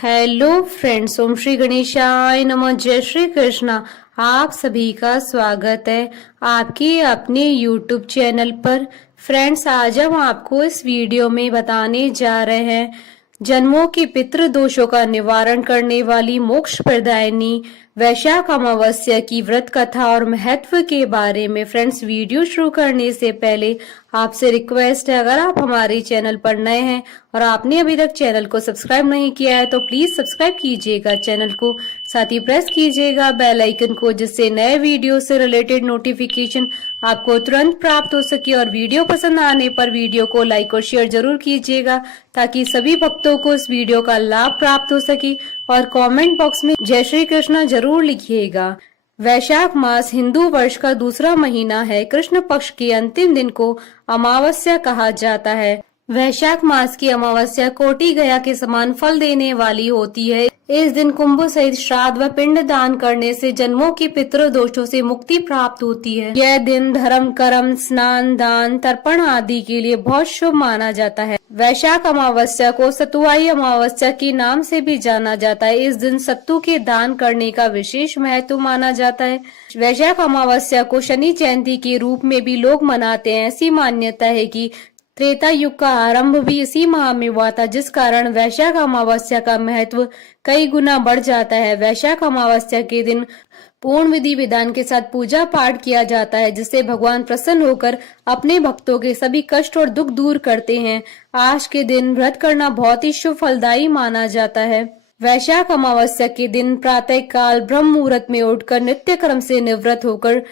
Hello friends, ओम श्री गणेशाय नमः। जय श्री कृष्णा। आप सभी का स्वागत है आपके अपने यूट्यूब चैनल पर। फ्रेंड्स, आज हम आपको इस वीडियो में बताने जा रहे हैं जन्मों के पितृ दोषों का निवारण करने वाली मोक्ष प्रदायिनी वैशाख अमावस्या की व्रत कथा और महत्व के बारे में। फ्रेंड्स, वीडियो शुरू करने से पहले आपसे रिक्वेस्ट है, अगर आप हमारे चैनल पर नए हैं और आपने अभी तक चैनल को सब्सक्राइब नहीं किया है तो प्लीज सब्सक्राइब कीजिएगा चैनल को, साथ ही प्रेस कीजिएगा बेल आइकन को, जिससे नए वीडियो से रिलेटेड नोटिफिकेशन आपको तुरंत प्राप्त हो सके। और वीडियो पसंद आने पर वीडियो को लाइक और शेयर जरूर कीजिएगा ताकि सभी भक्तों को इस वीडियो का लाभ प्राप्त हो सके। और कमेंट बॉक्स में जय श्री कृष्णा जरूर लिखिएगा। वैशाख मास हिंदू वर्ष का दूसरा महीना है। कृष्ण पक्ष के अंतिम दिन को अमावस्या कहा जाता है। वैशाख मास की अमावस्या कोटि गया के समान फल देने वाली होती है। इस दिन कुंभ सहित श्राद्ध व पिंड दान करने से जन्मों के पितृ दोषों से मुक्ति प्राप्त होती है। यह दिन धर्म, कर्म, स्नान, दान, तर्पण आदि के लिए बहुत शुभ माना जाता है। वैशाख अमावस्या को सतुआई अमावस्या के नाम से भी जाना जाता है। इस दिन सत्तू के दान करने का विशेष महत्व माना जाता है। वैशाख अमावस्या को शनि जयंती के रूप में भी लोग मनाते हैं। ऐसी मान्यता है कि त्रेता युग का आरंभ भी इसी माह में हुआ था, जिस कारण वैशाख अमावस्या का महत्व कई गुना बढ़ जाता है। वैशाख अमावस्या के दिन पूर्ण विधि विधान के साथ पूजा पाठ किया जाता है, जिससे भगवान प्रसन्न होकर अपने भक्तों के सभी कष्ट और दुख दूर करते हैं। आज के दिन व्रत करना बहुत ही शुभ फलदायी माना जाता है। वैशाख अमावस्या के दिन प्रातः काल ब्रह्म मुहूर्त में उठकर नित्य कर्म से निवृत्त होकर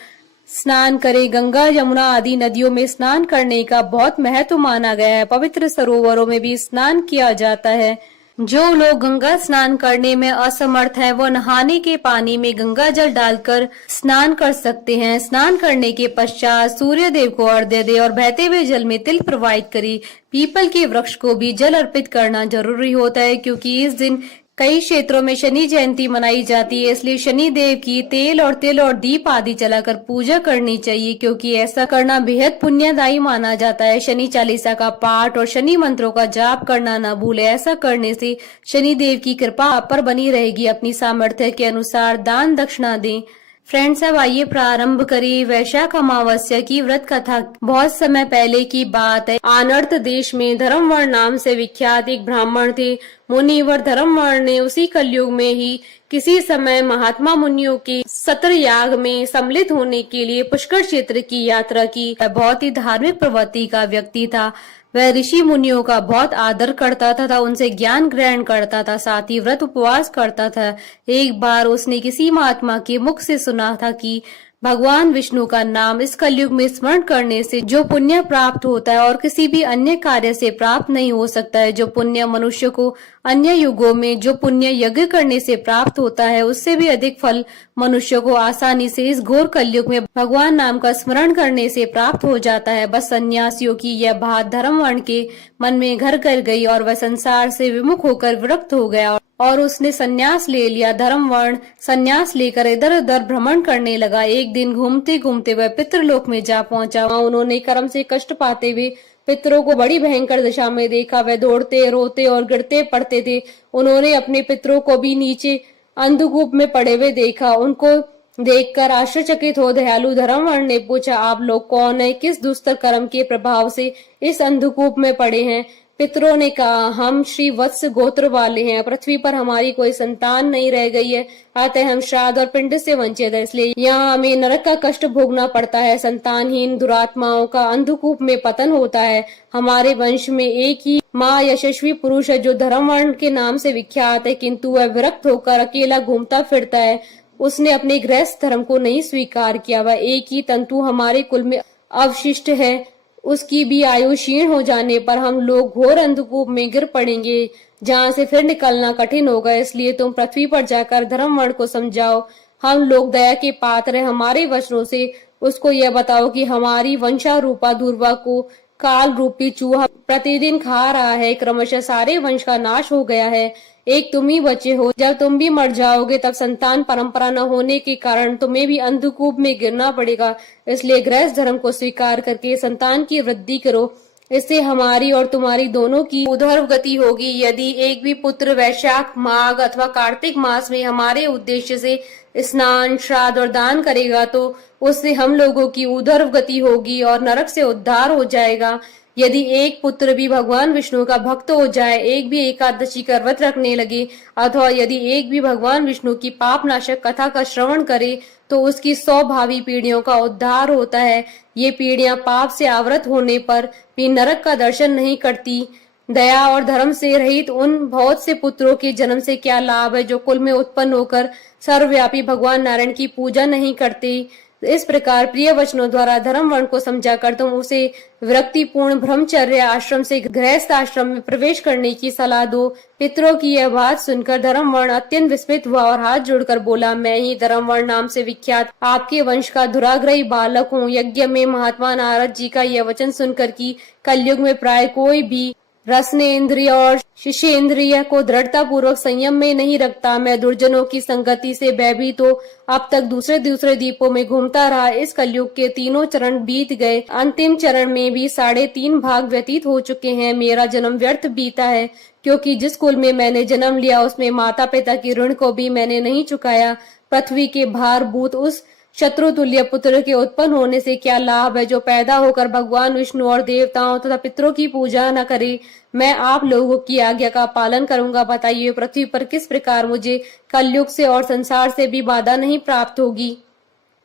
स्नान करें। गंगा, यमुना आदि नदियों में स्नान करने का बहुत महत्व माना गया है। पवित्र सरोवरों में भी स्नान किया जाता है। जो लोग गंगा स्नान करने में असमर्थ है, वो नहाने के पानी में गंगा जल डालकर स्नान कर सकते हैं। स्नान करने के पश्चात सूर्य देव को अर्घ्य दे और बहते हुए जल में तिल प्रवाहित करे। पीपल के वृक्ष को भी जल अर्पित करना जरूरी होता है, क्योंकि इस दिन कई क्षेत्रों में शनि जयंती मनाई जाती है। इसलिए शनि देव की तेल और तिल और दीप आदि जलाकर पूजा करनी चाहिए, क्योंकि ऐसा करना बेहद पुण्यदायी माना जाता है। शनि चालीसा का पाठ और शनि मंत्रों का जाप करना न भूले। ऐसा करने से शनि देव की कृपा आप पर बनी रहेगी। अपनी सामर्थ्य के अनुसार दान दक्षिणा दें। फ्रेंड्स, अब आइए प्रारंभ करिए वैशाख अमावस्या की व्रत कथा। बहुत समय पहले की बात है। आनर्त देश में धर्मवर्ण नाम से विख्यात एक ब्राह्मण थे। मुनिवर धर्मवर्ण ने उसी कलयुग में ही किसी समय महात्मा मुनियों के सत्र याग में सम्मिलित होने के लिए पुष्कर क्षेत्र की यात्रा की। वह बहुत ही धार्मिक प्रवृत्ति का व्यक्ति था। वह ऋषि मुनियों का बहुत आदर करता था, उनसे ज्ञान ग्रहण करता था, साथ ही व्रत उपवास करता था। एक बार उसने किसी महात्मा के मुख से सुना था कि भगवान विष्णु का नाम इस कलयुग में स्मरण करने से जो पुण्य प्राप्त होता है और किसी भी अन्य कार्य से प्राप्त नहीं हो सकता है। जो पुण्य मनुष्य को अन्य युगों में जो पुण्य यज्ञ करने से प्राप्त होता है, उससे भी अधिक फल मनुष्य को आसानी से इस घोर कलयुग में भगवान नाम का स्मरण करने से प्राप्त हो जाता है। बस सन्यासियों की यह बात धर्मवर्ण के मन में घर कर गई और वह संसार से विमुख होकर विरक्त हो गया और उसने संन्यास ले लिया। धर्मवर्ण संन्यास लेकर इधर उधर भ्रमण करने लगा। एक दिन घूमते घूमते वह पितृलोक में जा पहुंचा। वहां उन्होंने कर्म से कष्ट पाते हुए पितरों को बड़ी भयंकर दशा में देखा। वह दौड़ते, रोते और गिरते पड़ते थे। उन्होंने अपने पितरों को भी नीचे अंधकूप में पड़े हुए देखा। उनको देखकर आश्चर्यचकित हो दयालु धर्मवर्ण ने पूछा, आप लोग कौन है? किस दुष्तर कर्म के प्रभाव से इस अंधकूप में पड़े हैं? पितरों ने कहा, हम श्री वत्स गोत्र वाले हैं। पृथ्वी पर हमारी कोई संतान नहीं रह गई है, अतः हम श्राद्ध और पिंड से वंचित है, इसलिए यहाँ हमें नरक का कष्ट भोगना पड़ता है। संतानहीन दुरात्माओं का अंधकूप में पतन होता है। हमारे वंश में एक ही माँ यशस्वी पुरुष है जो धर्मवर्ण के नाम से विख्यात है, किंतु वह विरक्त होकर अकेला घूमता फिरता है। उसने अपने गृहस्थ धर्म को नहीं स्वीकार किया। वह एक ही तंतु हमारे कुल में अवशिष्ट है। उसकी भी आयु क्षीण हो जाने पर हम लोग घोर अंधकूप में गिर पड़ेंगे, जहाँ से फिर निकलना कठिन होगा। इसलिए तुम पृथ्वी पर जाकर धर्मवर्ण को समझाओ। हम लोग दया के पात्र हैं। हमारे वचनों से उसको यह बताओ कि हमारी वंशारूपा दूर्वा को काल रूपी चूहा प्रतिदिन खा रहा है। क्रमशः सारे वंश का नाश हो गया है। एक तुम ही बचे हो। जब तुम भी मर जाओगे तब संतान परंपरा न होने के कारण तुम्हें भी अंधकूप में गिरना पड़ेगा। इसलिए गृहस्थ धर्म को स्वीकार करके संतान की वृद्धि करो। इससे हमारी और तुम्हारी दोनों की ऊर्ध्व गति होगी। यदि एक भी पुत्र वैशाख, माघ अथवा कार्तिक मास में हमारे उद्देश्य से स्नान, श्राद्ध और दान करेगा तो उससे हम लोगों की ऊर्ध्व गति होगी और नरक से उद्धार हो जाएगा। यदि एक पुत्र भी भगवान विष्णु का भक्त हो जाए, एक भी एकादशी का व्रत रखने लगे अथवा यदि एक भी भगवान विष्णु की पाप नाशक कथा का श्रवण करे तो उसकी 100 भावी पीढ़ियों का उद्धार होता है। ये पीढ़ियां पाप से आवृत होने पर भी नरक का दर्शन नहीं करती। दया और धर्म से रहित उन बहुत से पुत्रों के जन्म से क्या लाभ है जो कुल में उत्पन्न होकर सर्वव्यापी भगवान नारायण की पूजा नहीं करते। इस प्रकार प्रिय वचनों द्वारा धर्म वर्ण को समझाकर तुम उसे विरक्तिपूर्ण ब्रह्मचर्य आश्रम से गृहस्थ आश्रम में प्रवेश करने की सलाह दो। पितरों की यह बात सुनकर धर्म वर्ण अत्यंत विस्मित हुआ और हाथ जोड़कर बोला, मैं ही धर्म वर्ण नाम से विख्यात आपके वंश का दुराग्रही बालक हूँ। यज्ञ में महात्मा नारद जी का यह वचन सुनकर कि कलयुग में प्राय कोई भी रसनेन्द्रिय और शिशेन्द्रिय को दृढ़ता पूर्वक संयम में नहीं रखता, मैं दुर्जनों की संगति से भयभीत हो अब तक दूसरे दूसरे द्वीपों में घूमता रहा। इस कलयुग के तीनों चरण बीत गए, अंतिम चरण में भी 3.5 भाग व्यतीत हो चुके हैं। मेरा जन्म व्यर्थ बीता है, क्योंकि जिस कुल में मैंने जन्म लिया उसमें माता पिता की ऋण को भी मैंने नहीं चुकाया। पृथ्वी के भारभूत उस शत्रुतुल्य पुत्र के उत्पन्न होने से क्या लाभ है जो पैदा होकर भगवान विष्णु और देवताओं तथा पितरों की पूजा न करे। मैं आप लोगों की आज्ञा का पालन करूंगा। बताइए पृथ्वी पर किस प्रकार मुझे कलयुग से और संसार से भी बाधा नहीं प्राप्त होगी।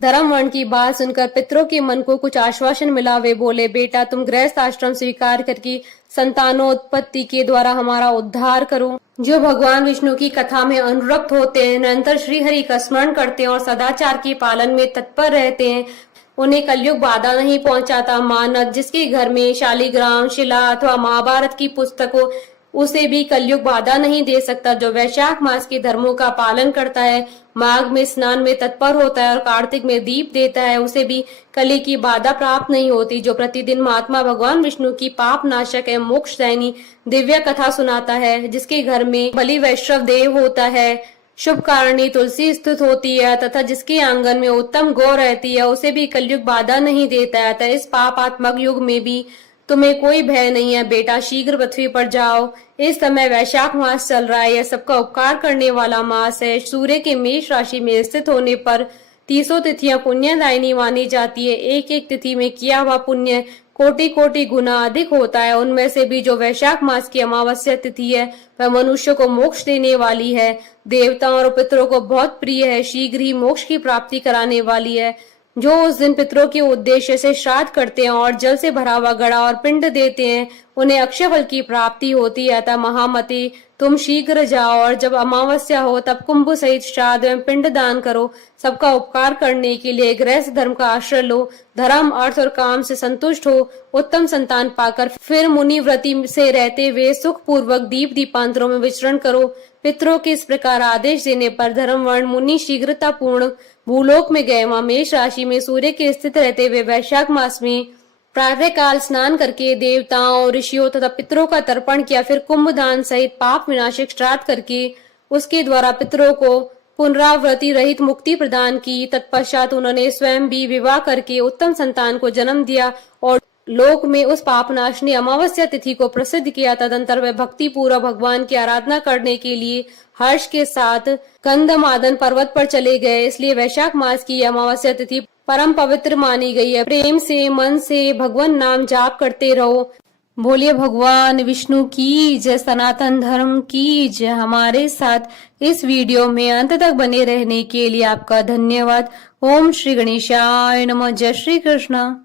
धर्म वर्ण की बात सुनकर पितरों के मन को कुछ आश्वासन मिला। वे बोले, बेटा तुम गृहस्थ आश्रम स्वीकार करके संतानोत्पत्ति के द्वारा हमारा उद्धार करो। जो भगवान विष्णु की कथा में अनुरक्त होते हैं, निरंतर श्री हरि का स्मरण करते हैं और सदाचार के पालन में तत्पर रहते हैं, उन्हें कलयुग बाधा नहीं पहुंचाता। मानव जिसके घर में शालिग्राम शिला अथवा महाभारत की पुस्तकों उसे भी कलयुग बाधा नहीं दे सकता। जो वैशाख मास के धर्मों का पालन करता है, माघ में स्नान में तत्पर होता है और कार्तिक में दीप देता है, उसे भी कली की बाधा प्राप्त नहीं होती। जो प्रतिदिन महात्मा भगवान विष्णु की पाप नाशक एवं मोक्ष दायिनी दिव्य कथा सुनाता है, जिसके घर में बलि वैष्णव देव होता है, शुभ कारणी तुलसी स्थित होती है तथा जिसके आंगन में उत्तम गौ रहती है, उसे भी कलयुग बाधा नहीं देता है। अतः इस पापात्मक युग में भी तुम्हें कोई भय नहीं है। बेटा शीघ्र पृथ्वी पर जाओ। इस समय वैशाख मास चल रहा है, यह सबका उपकार करने वाला मास है। सूर्य के मेष राशि में स्थित होने पर 30 तिथियां पुण्यदायिनी मानी जाती है। एक एक तिथि में किया हुआ पुण्य कोटि कोटि गुना अधिक होता है। उनमें से भी जो वैशाख मास की अमावस्या तिथि है वह मनुष्य को मोक्ष देने वाली है, देवताओं और पितरों को बहुत प्रिय है, शीघ्र ही मोक्ष की प्राप्ति कराने वाली है। जो उस दिन पितरों के उद्देश्य से श्राद्ध करते हैं और जल से भरा हुआ घड़ा और पिंड देते हैं, उन्हें अक्षय फल की प्राप्ति होती है। अतः महामते तुम शीघ्र जाओ और जब अमावस्या हो तब कुंभ सहित श्राद्ध एवं पिंड दान करो। सबका उपकार करने के लिए गृहस्थ धर्म का आश्रय लो, धर्म अर्थ और काम से संतुष्ट हो, उत्तम संतान पाकर फिर मुनि व्रति से रहते हुए सुख पूर्वक दीप दीपांतरों में विचरण करो। पितरों के इस प्रकार आदेश देने पर धर्म वर्ण मुनि शीघ्रता पूर्ण भूलोक में गए। वहां मेष राशि में सूर्य के स्थित रहते हुए वैशाख मास में प्रातः काल स्नान करके देवताओं ऋषियों तथा पितरों का तर्पण किया, फिर कुंभ दान सहित पाप विनाशक श्राद्ध करके उसके द्वारा पितरों को पुनरावृत्ति रहित मुक्ति प्रदान की। तत्पश्चात उन्होंने स्वयं भी विवाह करके उत्तम संतान को जन्म दिया और लोक में उस पापनाशनी अमावस्या तिथि को प्रसिद्ध किया। तदंतर वे भक्ति पूर्वक भगवान की आराधना करने के लिए हर्ष के साथ गंधमादन पर्वत पर चले गए। इसलिए वैशाख मास की अमावस्या तिथि परम पवित्र मानी गई है। प्रेम से मन से भगवान नाम जाप करते रहो। बोलिए भगवान विष्णु की जय, सनातन धर्म की जय। हमारे साथ इस वीडियो में अंत तक बने रहने के लिए आपका धन्यवाद। ओम श्री गणेशाय नमः। जय श्री कृष्ण।